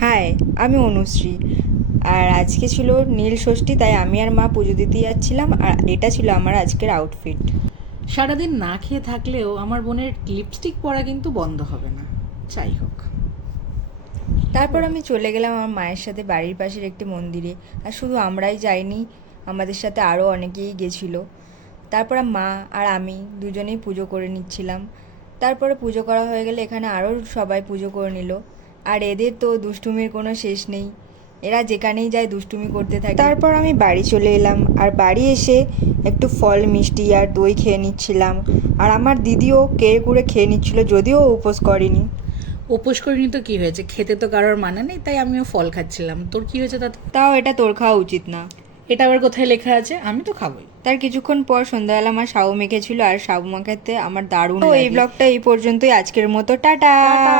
High, আমি অনুশ্রী। আর আজকে ছিল নীল ষষ্ঠী, তাই আমি আর মা পুজো দিতে যাচ্ছিলাম, আর এটা ছিল আমার আজকের আউটফিট। সারাদিন না খেয়ে থাকলেও আমার বোনের লিপস্টিক পরা কিন্তু বন্ধ হবে না, যাই হোক। তারপর আমি চলে গেলাম আমার মায়ের সাথে বাড়ির পাশের একটি মন্দিরে। আর শুধু আমরাই যাইনি, আমাদের সাথে আরও অনেকেই গেছিলো। তারপরে মা আর আমি দুজনেই পুজো করে নিচ্ছিলাম। তারপরে পুজো করা হয়ে গেলে এখানে আরও সবাই পুজো করে নিল। আর এদের তো দুষ্টুমির কোনো শেষ নেই, এরা যেখানেই যায় দুষ্টুমি করতে থাকে। তারপর আমি বাড়ি চলে এলাম, আর বাড়ি এসে একটু ফল মিষ্টি আর দই খেয়ে নিচ্ছিলাম। আর আমার দিদিও কেড়ে কুড়ে খেয়ে নিচ্ছিল, যদিও ও উপোস করেনি। উপোস করিনি তো কি হয়েছে, খেতে তো কারোর মানে নেই, তাই আমিও ফল খাচ্ছিলাম। তোর কি হয়েছে তাতে? তাও এটা তোর খাওয়া উচিত না। এটা আবার কোথায় লেখা আছে? আমি তো খাবোই। তার কিছুক্ষণ পর সন্ধ্যাবেলা আমার সাবু মেখেছিল, আর সাবু মাখাতে আমার দারুণ লাগে। তো এই ব্লগটা এই পর্যন্তই আজকের মতো। টাটা। টাটা।